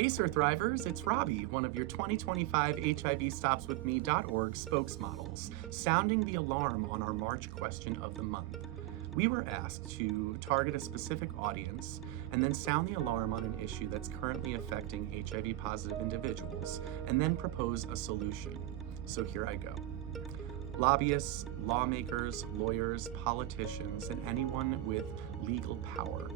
Hey Surthrivers, it's Robbie, one of your 2025 HIVstopswithme.org spokesmodels, sounding the alarm on our March question of the month. We were asked to target a specific audience and then sound the alarm on an issue that's currently affecting HIV-positive individuals, and then propose a solution. So here I go. Lobbyists, lawmakers, lawyers, politicians, and anyone with legal power.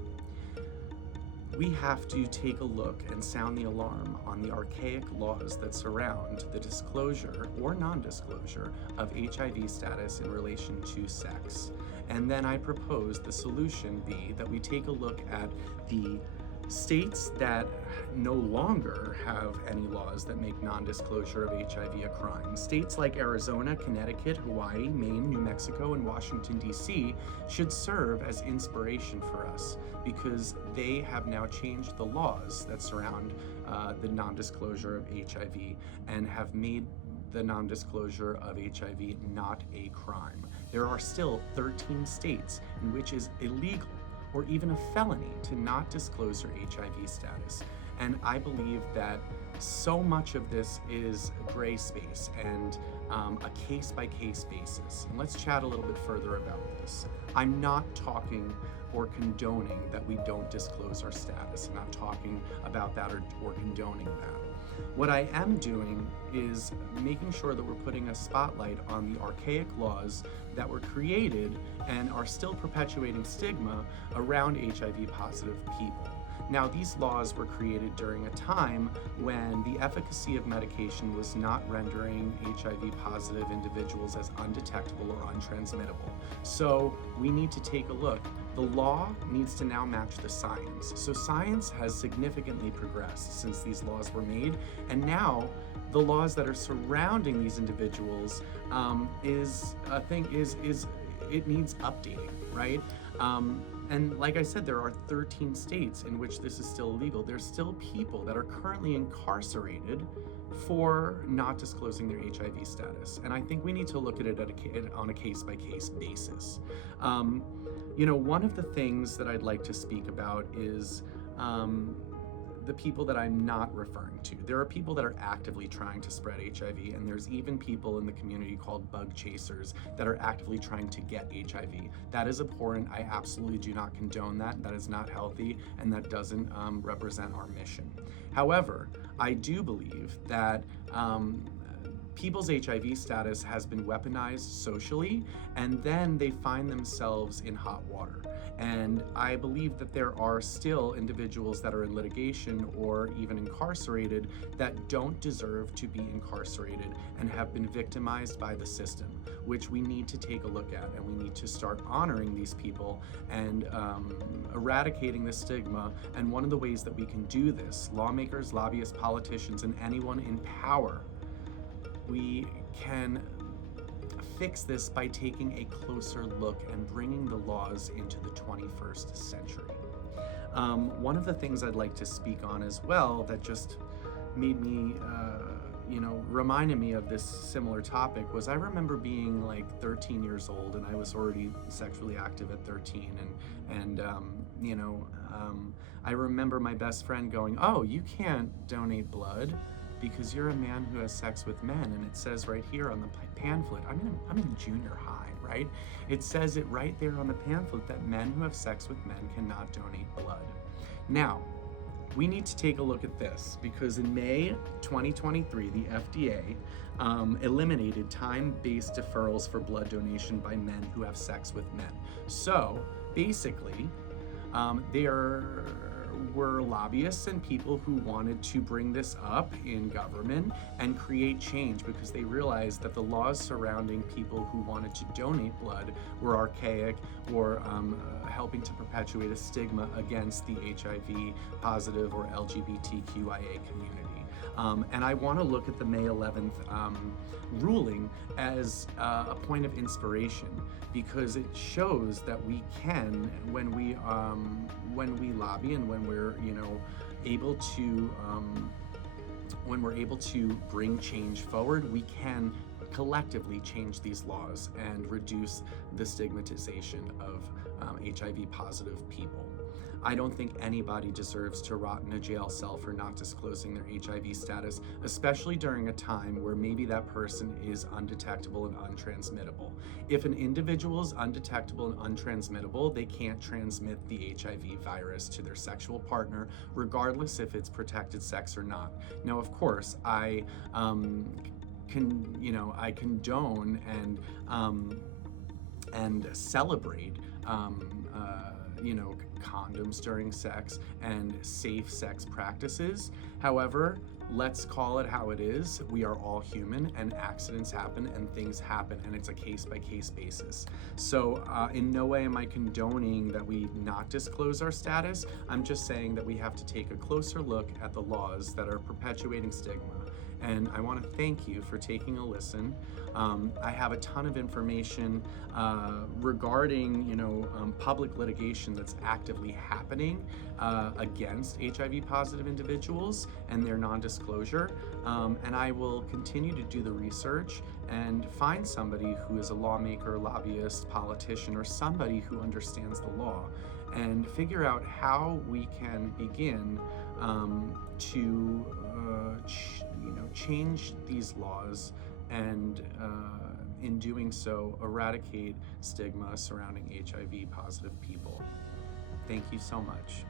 We have to take a look and sound the alarm on the archaic laws that surround the disclosure or non-disclosure of HIV status in relation to sex. And then I propose the solution be that we take a look at the states that no longer have any laws that make non-disclosure of HIV a crime. States like Arizona, Connecticut, Hawaii, Maine, New Mexico, and Washington, D.C. should serve as inspiration for us because they have now changed the laws that surround the non-disclosure of HIV and have made the non-disclosure of HIV not a crime. There are still 13 states in which it is illegal or even a felony to not disclose your HIV status. And I believe that so much of this is gray space and a case-by-case basis. And let's chat a little bit further about this. I'm not talking or condoning that we don't disclose our status. I'm not talking about that or condoning that. What I am doing is making sure that we're putting a spotlight on the archaic laws that were created and are still perpetuating stigma around HIV-positive people. Now, these laws were created during a time when the efficacy of medication was not rendering HIV-positive individuals as undetectable or untransmittable. So we need to take a look. The law needs to now match the science. So science has significantly progressed since these laws were made, and now the laws that are surrounding these individuals it needs updating, right? And like I said, there are 13 states in which this is still illegal. There's still people that are currently incarcerated for not disclosing their HIV status. And I think we need to look at it on a case-by-case basis. One of the things that I'd like to speak about is the people that I'm not referring to. There are people that are actively trying to spread HIV, and there's even people in the community called bug chasers that are actively trying to get HIV. That is abhorrent. I absolutely do not condone that. That is not healthy, and that doesn't represent our mission. However, I do believe that people's HIV status has been weaponized socially, and then they find themselves in hot water. And I believe that there are still individuals that are in litigation or even incarcerated that don't deserve to be incarcerated and have been victimized by the system, which we need to take a look at, and we need to start honoring these people and eradicating the stigma. And one of the ways that we can do this, lawmakers, lobbyists, politicians, and anyone in power, we can fix this by taking a closer look and bringing the laws into the 21st century. One of the things I'd like to speak on as well that just made me, reminded me of this similar topic was I remember being like 13 years old, and I was already sexually active at 13, and I remember my best friend going, "Oh, you can't donate blood because you're a man who has sex with men," and it says right here on the pamphlet, I'm in junior high, right? It says it right there on the pamphlet that men who have sex with men cannot donate blood. Now, we need to take a look at this because in May 2023, the FDA eliminated time-based deferrals for blood donation by men who have sex with men. So basically, there were lobbyists and people who wanted to bring this up in government and create change because they realized that the laws surrounding people who wanted to donate blood were archaic or helping to perpetuate a stigma against the HIV positive or LGBTQIA community. And I want to look at the May 11th ruling as a point of inspiration because it shows that we can, when we lobby and when we're able to bring change forward, we can collectively change these laws and reduce the stigmatization of HIV positive people. I don't think anybody deserves to rot in a jail cell for not disclosing their HIV status, especially during a time where maybe that person is undetectable and untransmittable. If an individual is undetectable and untransmittable, they can't transmit the HIV virus to their sexual partner, regardless if it's protected sex or not. Now, of course, I condone and celebrate condoms during sex and safe sex practices. However, let's call it how it is. We are all human, and accidents happen and things happen, and it's a case-by-case basis. So in no way am I condoning that we not disclose our status. I'm just saying that we have to take a closer look at the laws that are perpetuating stigma. And I want to thank you for taking a listen. I have a ton of information regarding, public litigation that's actively happening against HIV-positive individuals and their non-disclosure. And I will continue to do the research and find somebody who is a lawmaker, lobbyist, politician, or somebody who understands the law, and figure out how we can begin to change these laws, and in doing so, eradicate stigma surrounding HIV-positive people. Thank you so much.